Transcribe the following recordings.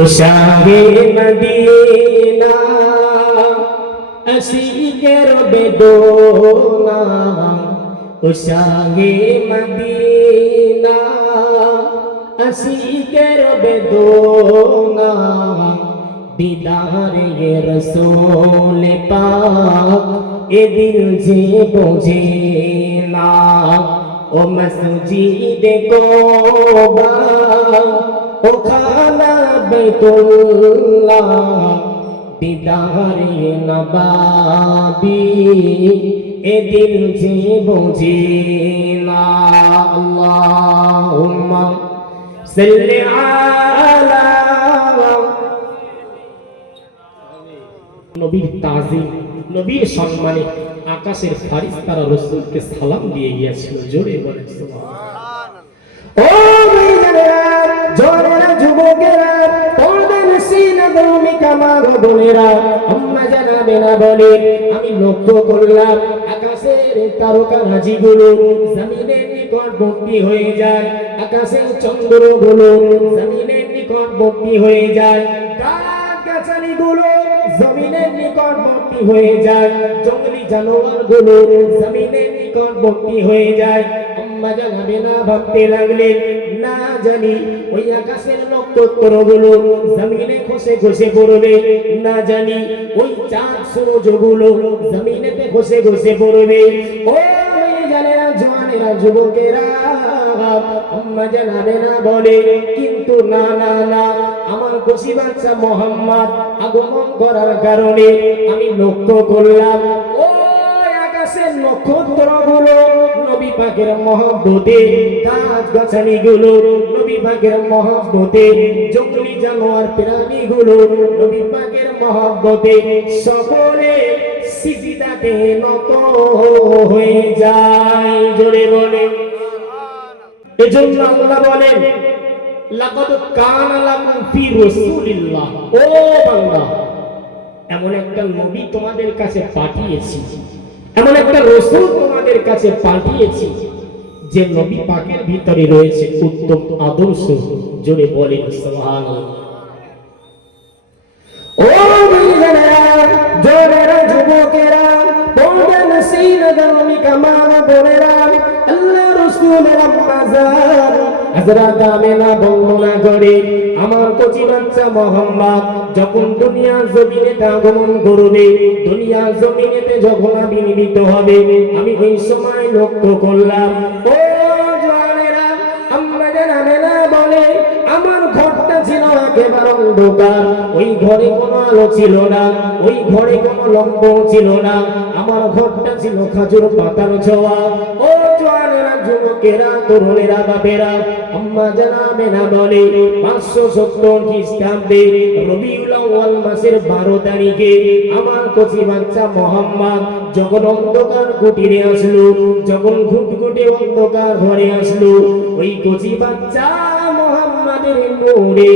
ও শাহে Medina আশিকের বেদনা, ও শাহে Medina আশিকের বেদনা, দিদারে রসূল পাক এ দিল যে বোঝে না। ও মসজিদে কোবা, ও খানা বাইতুল্লাহ, দিদারে নবাবী এ দিল যে বোঝে না। আল্লাহুম্মা সাল্লি আলা নবীর তাজিম, নবীর সম্মানে আকাশের ফারিস্তারা রাসূলকে সালাম দিয়ে গিয়েছিল। জোরে বলেন সুবহানাল্লাহ। ও ভাইজানেরা, জোরেরা, যুবকেরা, পর্দার সিনা তুমি কামার বোনেরা, আম্মা জানাবেনা বলে আমি লক্ষ্য করলাম আকাশের তারকারাজিগুলো জমিনের নিকটবর্তী হয়ে যায়, আকাশের চন্দ্রগুলো জমিনের নিকটবর্তী হয়ে যায়, গাছগাছালিগুলো জমিনের নিকটবর্তী হয়ে যায়, জঙ্গলি জানোয়ারগুলো জমিনের নিকটবর্তী হয়ে যায়। আম্মা জানাবেনা ভাবতে লাগলেন, না জানি ওই আকাশের নক্ষত্রগুলো জমিনে খসে খসে পড়বে, না জানি ওই চাঁদ সূর্যগুলো জমিনেতে খসে খসে পড়বে। ও জানেরা, জওয়ানেরা, যুবকেরা, আম্মা জানাবেনা বলে কিন্তু না না না, আমার কচি বাচ্চা মোহাম্মদ আগমন করার কারণে আমি লক্ষ্য করলাম ওই আকাশের নক্ষত্রগুলো নবী পাকের মহব্বতে, গাছগাছালিগুলো নবী পাকের মহব্বতে, জঙ্গলি জানোয়ার প্রাণীগুলো নবী পাকের মহব্বতে সকলে সিজদাতে নত হয়ে যায়। জোরে বলে এজন্য আল্লাহ বলেন, লাকাদ কানা লাকুম ফি রাসূলিল্লাহ, ও বান্দা এমন একটা নবী তোমাদের কাছে পাঠিয়েছি, এমন একটা রাসূল তোমাদের কাছে পাঠিয়েছি যে নবী পাকের ভিতরে রয়েছে উত্তম আদর্শ। জোরে বলেন সুবহানাল্লাহ। ও ভাইজানেরা, জোরেরা, যুবকেরা, পর্দার সিনা তুমি কামার বোনেরা, আল্লাহ রাসূলের আম্মা জান হযরত আমিনা বর্ণনা করে আমার কচি বাচ্চা মোহাম্মদ যখন দুনিয়ার জমিনে আগমন করবে, দুনিয়ার জমিনেতে যখন আবির্ভূত হবে, আমি ওই সময় লক্ষ্য করলাম ও জওয়ানেরা, আম্মা জান আমিনা বলে আমার ঘরটা ছিল একেবারে অন্ধকার, ওই ঘরে কোনো আলো ছিল না, ওই ঘরে কোনো লম্ব ছিল না, আমার ঘরটা ছিল খাজুর পাতার ছোঁয়া। ও জওয়ানেরা, যুবকেরা, তরুণেরা, বাপেরা, আম্মা জান আমিনা বলে 570 খ্রিস্টাব্দে রবিউল আউয়াল মাসের 12 তারিখে আমার কচি বাচ্চা মোহাম্মদ যখন অন্ধকার কুটিরে আসলো, যখন ঘুটঘুটে অন্ধকার ঘরে আসলো, ওই কচি বাচ্চা মোহাম্মদের নূরে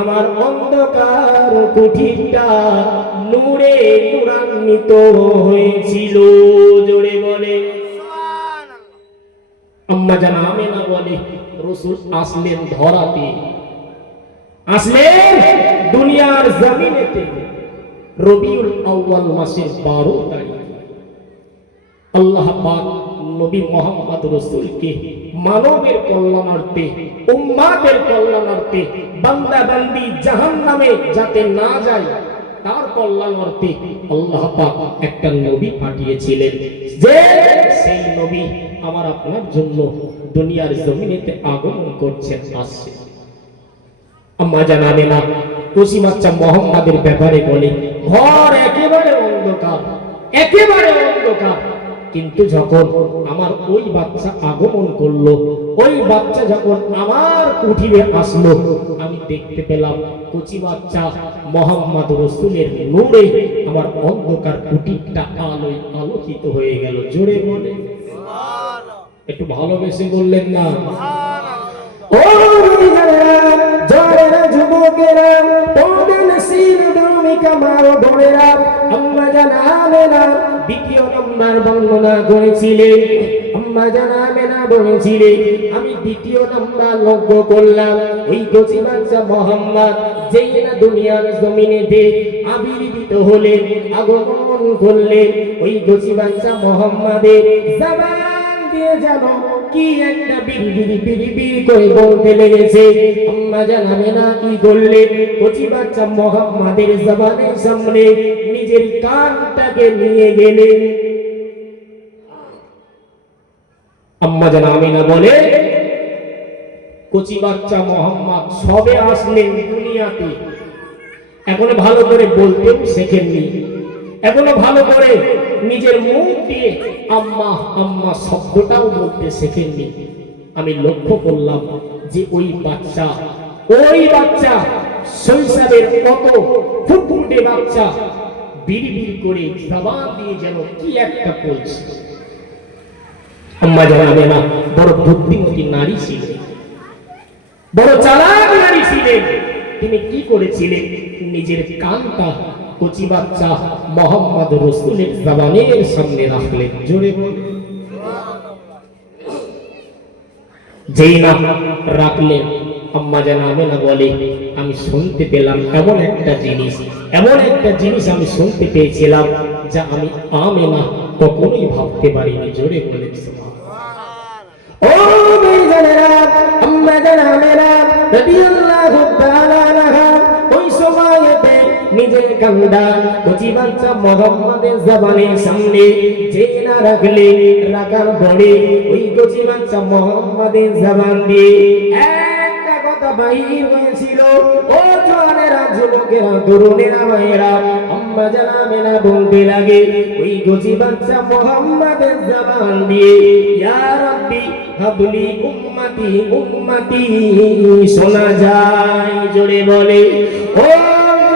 আমার অন্ধকার কুঠিরটা নূরে নূরান্বিত হয়েছিল। জোরে বলে আম্মা জান আমিনা বলে রাসূল আসলেন ধরাতে, আসলেন দুনিয়ার জমিনেতে রবিউল আউয়াল মাসের 12 তারিখ। আল্লাহ পাক নবী মুহাম্মদ রাসূলকে মানবের কল্যাণার্থে, উম্মাতের কল্যাণার্থে, বান্দা বান্দি জাহান্নামে যাতে না যায় তার কল্যাণার্থে আল্লাহ পাক একটা নবী পাঠিয়েছিলেন, যে সেই নবী আমার আপনার জন্য দুনিয়ার জমিনেতে আগমন করছেন, আসছে। আম্মা জান আমিনা কচি বাচ্চা মোহাম্মদের ব্যাপারে বলে ঘর একেবারে অন্ধকার, একেবারে অন্ধকার, কিন্তু যখন আমার ওই বাচ্চা আগমন করলো, ওই বাচ্চা যখন আমার কুঠিরে আসলো, আমি দেখতে পেলাম কচি বাচ্চা মুহাম্মদ রাসূলের নূরে আমার অন্ধকার কুঠিরটা আলোয় আলোকিত হয়ে গেল। জোরে বলে সুবহানাল্লাহ। একটু ভালোবেসে বললেন না সুবহানাল্লাহ। ও ভাইজানেরা, জোরেরা, যুবকেরা, পর্দার সিনা তুমি কামার বোনেরা, আম্মা জান আমিনা দ্বিতীয় নম্বর বর্ণনা করেছিলেন। আম্মা জান আমেনা বলেছিলেন আমি দ্বিতীয় নাম্বার লক্ষ্য করলাম ওই কচি বাচ্চা মোহাম্মদ যেই না দুনিয়ার জমিনেতে আবির্ভূত হলেন আগমন করলেন ওই কচি বাচ্চা মোহাম্মদের জবান দিয়ে যেন কি একটা বিড়ি করে বলতে লেগেছে। আম্মা জান আমেনা কি করলেন কচি বাচ্চা মোহাম্মদের জবানের সামনে নিজের কানটাকে নিয়ে গেলেন। আম্মা জান আমেনা বলে কচি বাচ্চা মোহাম্মদ সবে আসলেন দুনিয়াতে, এখনো ভালো করে বলতেও শেখেননি, এখনো ভালো করে নিজের মুখ দিয়ে আম্মা আম্মা শব্দটাও বলতে শেখেননি। আমি লক্ষ্য করলাম যে ওই বাচ্চা শৈশবের কত ফুটফুটে বাচ্চা বিড়বিড় করে জবান দিয়ে যেন কি একটা বলছে। আম্মা জান আমেনা বড় বুদ্ধিমতী নারী ছিলেন, বড় চালাক নারী ছিলেন। তিনি কি করেছিলেন নিজের কানটা কচি বাচ্চা মোহাম্মদ রাসূলের জবানের সামনে রাখলেন। জোরে বলুন। যেই না রাখলেন আম্মা জান আমেনা বলে আমি শুনতে পেলাম এমন একটা জিনিস আমি শুনতে পেয়েছিলাম যা আমি আমেনা কখনোই ভাবতে পারিনি। জোরে বলে ও ভাইজানেরা, আম্মা জান আমেনা রাদিয়াল্লাহু তাআলা আনহা ওই সময়তে নিজের কান্দা কচি বাচ্চা মোহাম্মদের জবানের সামনে যে না রাখার পরে ওই কচি বাচ্চা মোহাম্মদের জবান দিয়ে একটা কথা বাহির হয়েছিল। ও জওয়ানেরা, যুবকেরা, তরুণেরা, ভাইয়েরা, আম্মা জান আমেনা বলতে লাগে ওই কচি বাচ্চা মোহাম্মদের জবান দিয়ে ইয়া রাব্বি হাবলি উম্মতি উম্মতি শোনা যায়। জোরে বলে ও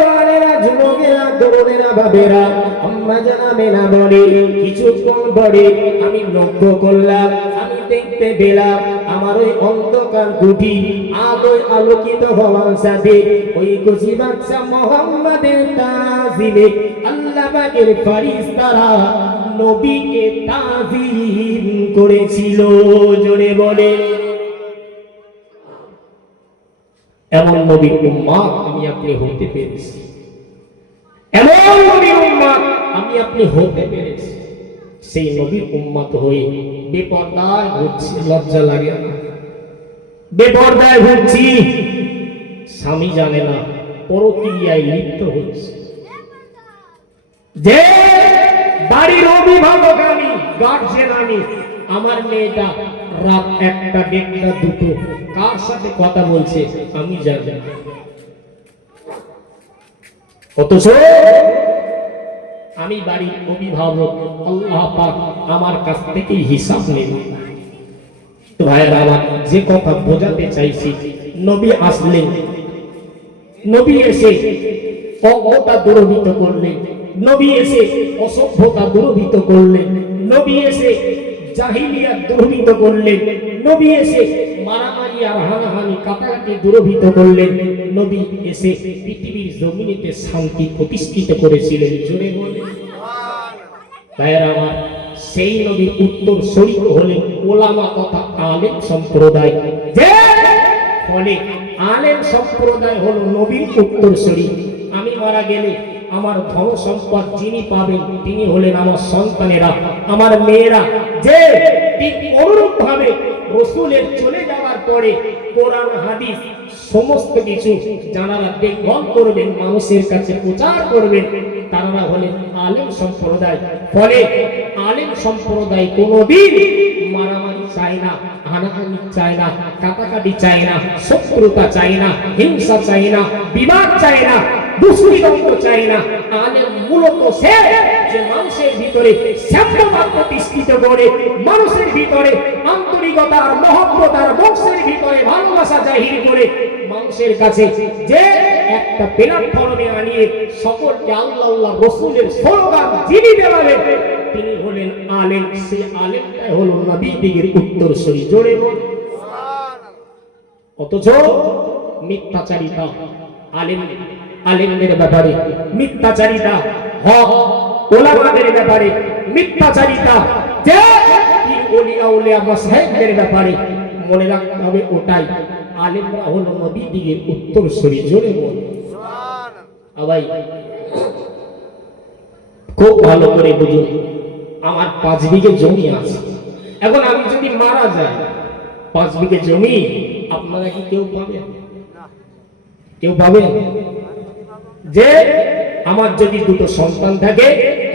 জওয়ানেরা, যুবকেরা, তরুণেরা, বাবেরা, আম্মা জান আমেনা বলে কিছুক্ষণ পরে আমি লক্ষ্য করলাম, আমি দেখতে পেলাম আমার ওই অন্ধকার কুঠি আলোয় আলোকিত হওয়ার সাথে ওই কচি বাচ্চা মোহাম্মদের তাজিমে আল্লাহ পাকের ফেরেশতারা নবীকে তাজিম করেছিল। জোরে বলে এমন নবীর উম্মত আমি আপনি হতে পেরেছি, এমন নবীর উম্মত আমি আপনি হতে পেরেছি। সেই নবীর উম্মত হয়ে বেপরদায় ঘুরছি, লজ্জা লাগে না? বেপরদায় ঘুরছি, স্বামী জানে না, পরকীয়ায় লিপ্ত হচ্ছে। যে বাড়ির অভিভাবক আমি, গার্জেন আমি, আমার মেয়েটা রাত 1টা, 1:30, 2টো কার সাথে কথা বলছে আমি জানি না, অথচ আমি বাড়ির অভিভাবক, আল্লাহ পাক আমার কাছ থেকে হিসাব নেন। তো ভাইরা আমার, যে কথা বোঝাতে চাইছি, নবী আসলেন, নবী এসে অজ্ঞতা দূরীভূত করলেন, নবী এসে অসভ্যতা দূরীভূত করলেন, নবী এসে জাহিলিয়াত দূরীভূত করলেন, নবী এসে মারামারি আর হানাহানি কাটাকাটি দূরীভূত করলেন, নবী এসে পৃথিবীর জমিনেতে শান্তি প্রতিষ্ঠিত করেছিলেন। জোরে বলে ভাইরা আমার, সেই নবীর উত্তর শরীর হলেন ওলামা তথা আলেম সম্প্রদায়। যে ফলে আলেম সম্প্রদায় হলো নবীর উত্তরসূরি। আমি মারা গেলে আমার ধন সম্পদ যিনি পাবেন তিনি হলেন আমার সন্তানেরা, আমার মেয়েরা। যে ঠিক অনুরূপ ভাবে রাসূলের চলে যাওয়ার পরে কোরআন হাদিস সমস্ত কিছু যারা দেখভাল করবেন, মানুষের কাছে প্রচার করবেন, তারা হলেন আলেম সম্প্রদায়। ফলে আলেম সম্প্রদায় কোনদিন মারামারি চায় না, হানাহানি চায় না, কাটাকাটি চায় না, শত্রুতা চায় না, হিংসা চায় না, বিবাদ চায় না, দুষ্কৃতজ্ঞ চায় না। আলেম মূলত সে যে মানুষের ভিতরে সাম্যভাব প্রতিষ্ঠিত করে, মানুষের ভিতরে আন্তরিকতা আর মহব্বত আর বংশের ভিতরে ভালোবাসা জাহির করে, মানুষের কাছে যে একটা প্ল্যাটফর্মে আনিয়ে সকলকে আল্লাহ আল্লাহ রাসূলের স্লোগান যিনি দেওয়ালেন তিনি হলেন আলেম। সেই আলেমটাই হলো নবীদের উত্তরসূরি। জোরে বল সুবহানাল্লাহ। অথচ মিথ্যাচারিতা আলেমদের ব্যাপারে, মিথ্যাচারিতা হক ওলামাদের ব্যাপারে, মিথ্যাচারিতা যে ওলিয়া উলিয়া মাসায়েখদের ব্যাপারে মনে রাখতে হবে ওটাই আলেমরা হলো নবী দিগের উত্তরসূরি। জোরে বল সুবহানাল্লাহ। ভাই খুব ভালো করে বুঝুন, আমার 5 বিঘে জমি আছে। এখন আমি যদি মারা যাই, 5 বিঘে জমি আপনারা কি কেউ পাবেন? কেউ পাবেন? যে আমার যদি দুটো সন্তান থাকে,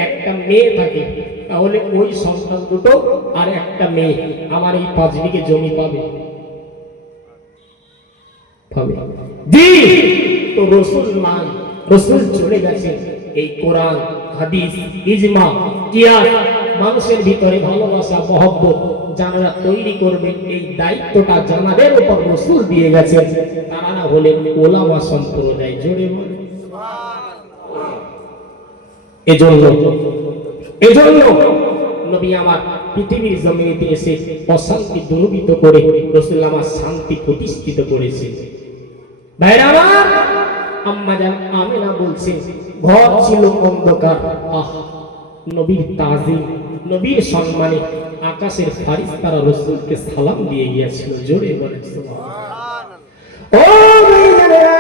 একটা মেয়ে থাকে, তাহলে ওই সন্তান দুটো আর একটা মেয়ে আমার এই 5 বিঘে জমি পাবে? পাবে? জি। তো রাসূল নাই, রাসূল চলে গেছে। এই কোরআন, হাদিস, ইজমা, কিয়াস মানুষের ভিতরে ভালোবাসা, মহব্বত যারা তৈরি করবেন, এই দায়িত্বটা জানাদের উপর রাসূল দিয়ে গেছেন। তারা হলেন ওলামা সম্প্রদায়। জোরে বলেন সুবহানাল্লাহ। এজন্য নবী আমার পৃথিবীর জমিনে এসে অশান্তি দূরীভূত করে রাসূল আমার শান্তি প্রতিষ্ঠিত করেছে। ভাইরা আমার, আম্মা জান আমিনা বলছেন ঘর ছিল অন্ধকার। নবীর তাজিম, নবীর সম্মানে আকাশের ফারিস্তারা রাসূলকে সালাম দিয়ে গিয়েছিল। জোরে বলেন সুবহানাল্লাহ। ও ভাইজানেরা,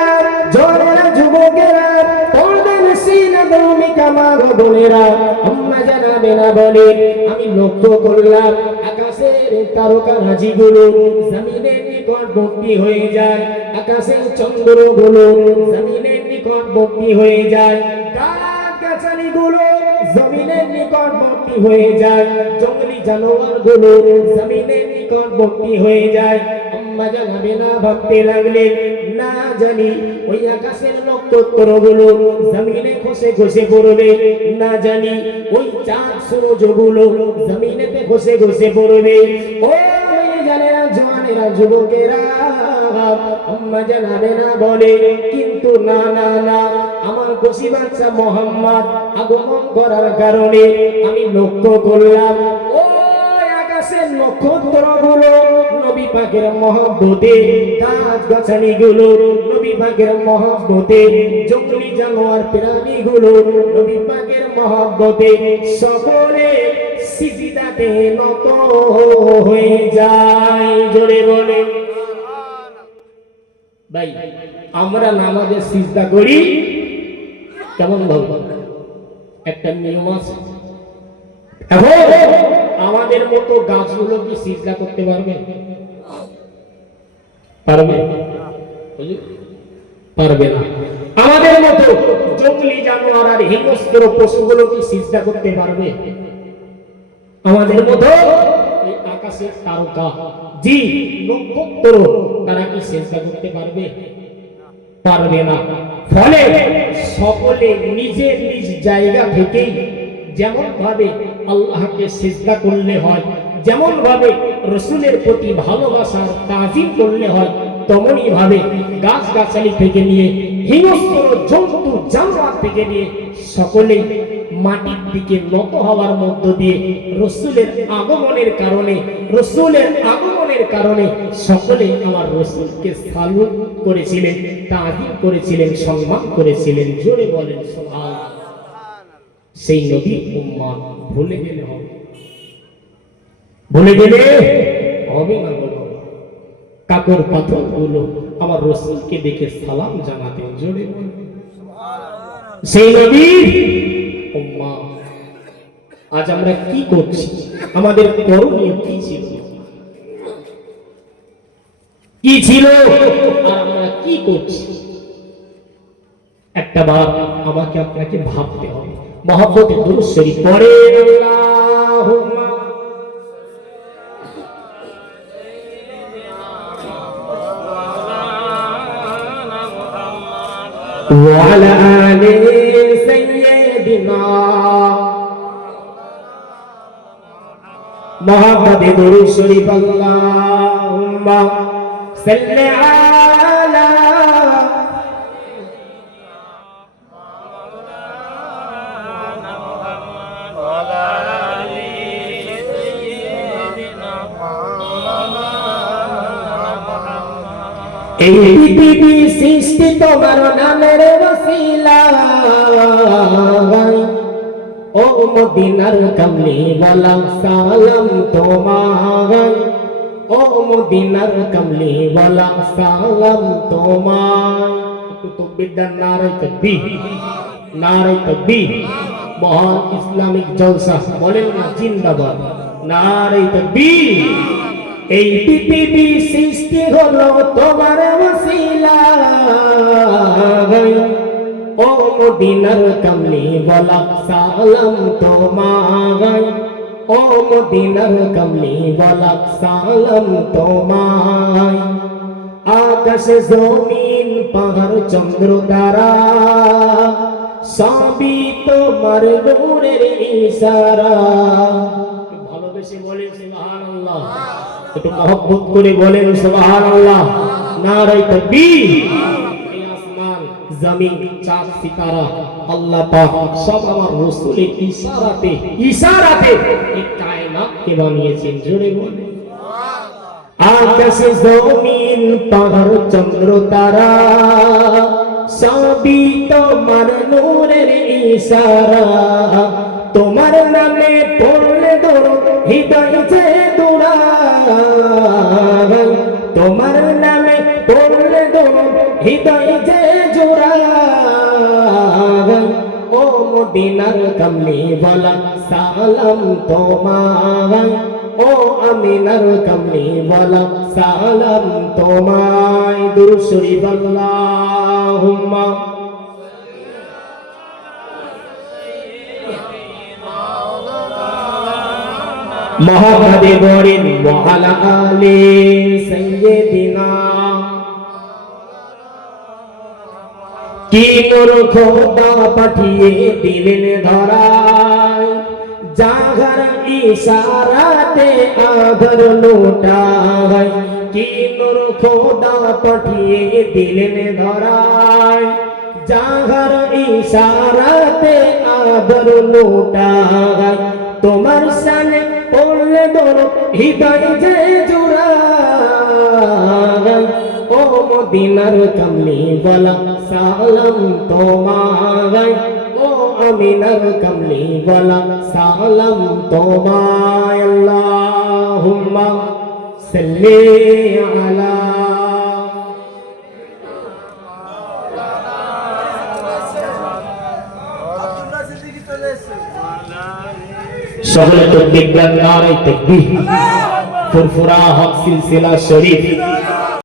জোরেরা, যুবকেরা, পর্দার সিনা তুমি কামার বোনেরা, আম্মা জান আমিনা বলে আমি লক্ষ্য করলাম আকাশের তারকারাজিগুলো জমিনের নিকটবর্তী হয়ে যায়, আকাশের চন্দ্রগুলো জমিনের নিকটবর্তী হয়ে যায়, গাছগাছালিগুলো জমিনের নিকটবর্তী হয়ে যায়, জঙ্গলি জানোয়ারগুলো জমিনের নিকটবর্তী হয়ে যায়। আম্মা জান আমিনা ভাবতে লাগলেন, না জানি ওই আকাশের নক্ষত্রগুলো জমিনে খসে খসে পড়বে, না জানি ওই চাঁদ সূর্যগুলো জমিনেতে খসে খসে পড়বে। ও জানেরা, জওয়ানেরা, যুবকেরা, আম্মা জান আমিনা বলে কিন্তু না না না, আমার খুশি বাচ্চা মুহাম্মদ আগমন করার কারণে আমি লক্ষ্য করলাম ওই আকাশের নক্ষত্রগুলো নবী পাকের মহব্বতে, গাছগাছালিগুলো নবী পাকের মহব্বতে, জঙ্গলি জানোয়ার প্রাণীগুলো নবী পাকের মহব্বতে সকলে সিজদাতে নত হয়ে যায়। জোরে বলে ভাই, আমরা নামাজে সিজদা করি কেমন ভাবে? একটা নিয়ম আছে। এখন আমাদের মতো গাছগুলো কি সিজদা করতে পারবে? পারবে? পারবে না। আমাদের মতো জঙ্গলি জানোয়ার আর হিংস্র পশুগুলো কি সিজদা করতে পারবে? আমাদের মতো এই আকাশের তারকা, জি নক্ষত্র, তারা কি সিজদা করতে পারবে? পারবে না। ফলে সকলে নিজের নিজ জায়গা থেকেই যেমন ভাবে আল্লাহকে সিজদা করলে হয়, যেমন ভাবে রাসূলের প্রতি ভালোবাসার তাজিম করলে হয়, তেমনি ভাবে গাছগাছালি থেকে নিয়ে হিংস্র জন্তু জানোয়ার থেকে নিয়ে সকলে মাটির দিকে নত হওয়ার মধ্য দিয়ে রাসূলের আগমনের কারণে, রাসূলের আগমনের কারণে সকলে আমার রাসূলকে সালুট করেছিলেন, তাজিম করেছিলেন, সম্মান করেছিলেন। জোরে বলেন সুবহানাল্লাহ। সেই নবীর উম্মত ভুলে গেলে হবে? ভুলে গেলে হবে না। বলো কাকর পাথর গুলো আমার রাসূলকে দেখে সালাম জানাতেন। জোরে বলেন সুবহানাল্লাহ। সেই নবীর উম্মত আজ আমরা কি করছি? আমাদের করণীয় কি ছিল? কি ছিল আর আমরা কি করছি? একটা বার আমাকে আপনাকে ভাবতে হবে। মহব্বতে দুরূদ শরীফ পড়ে আল্লাহুম্মা ওয়া আলা আলি সাইয়্যিদিনা, মহব্বতে দুরূদ শরীফ আল্লাহুম্মা সাল্লি আলা এই পৃথিবী সৃষ্টি তোমার নামের ওসিলায়, ও মদিনার কামলি ওয়ালা সালাম তোমায়, ও মদিনার কামলি ওয়ালা সালাম তোমায়। একটু তাকবীর দেন, নারে তাকবীর, নারে তাকবীর। মহান ইসলামিক জলসা বলেন না জিন্দাবাদ, নারে তাকবীর। এই পৃথিবী সৃষ্টি হলো তোমার ওসিলায়, ও মদিনার কামলি ওয়ালা সালাম তোমায়, ও মদিনার কামলি ওয়ালা সালাম তোমায়। আকাশ জমিন পাহাড় চন্দ্র তারা সবই তোমার নূরের ইশারা। ভালোবেসে বলেন সুবহানাল্লাহ, একটু মহব্বত করে বলেন সুবহানাল্লাহ, নারে তাকবীর। এই আসমান জমিন চাঁদ সিতারা আল্লাহ পাক সব আমার রাসূলের ইশারাতে ইশারাতে এই কায়নাতকে বানিয়েছেন। জোরে বলেন আকাশ জমিন পাহাড় চন্দ্র তারা সবই তোমার নূরের ইশারা। তোমার নামে পড়লে দরুদ হৃদয় যে জোড়ায়, তোমার নামে পড়লে দরুদ হৃদয় যে জোড়ায়। ও মদিনার কামলি ওয়ালা সালাম তোমায়, ও আমিনার কামলি ওয়ালা সালাম তোমায়। দুরূদ শরীফ আল্লাহুম্মা মুহাম্মাদে বলেন ওয়া আলা আলি সাইয়্যিদিনা। কি নূর খোদা পাঠিয়ে দিলেন ধরায়, জাগার ইশারাতে আধার লুটায়। কি নূর খোদা পাঠিয়ে দিলেন ধরায়, জাগার ইশারাতে আধার লুটায়। তোমার শানে পড়লে দরুদ হৃদয় যে জোড়ায়। ও মদিনার কামলি ওয়ালা সালাম তোমায়, ও আমিনার কামলি ওয়ালা সালাম তোমায়। আল্লাহুম্মা সাল্লি আলা সকলে তাকবীর, নারে তাকবীর। ফুরফুরা হক সিলসিলা শরীফ।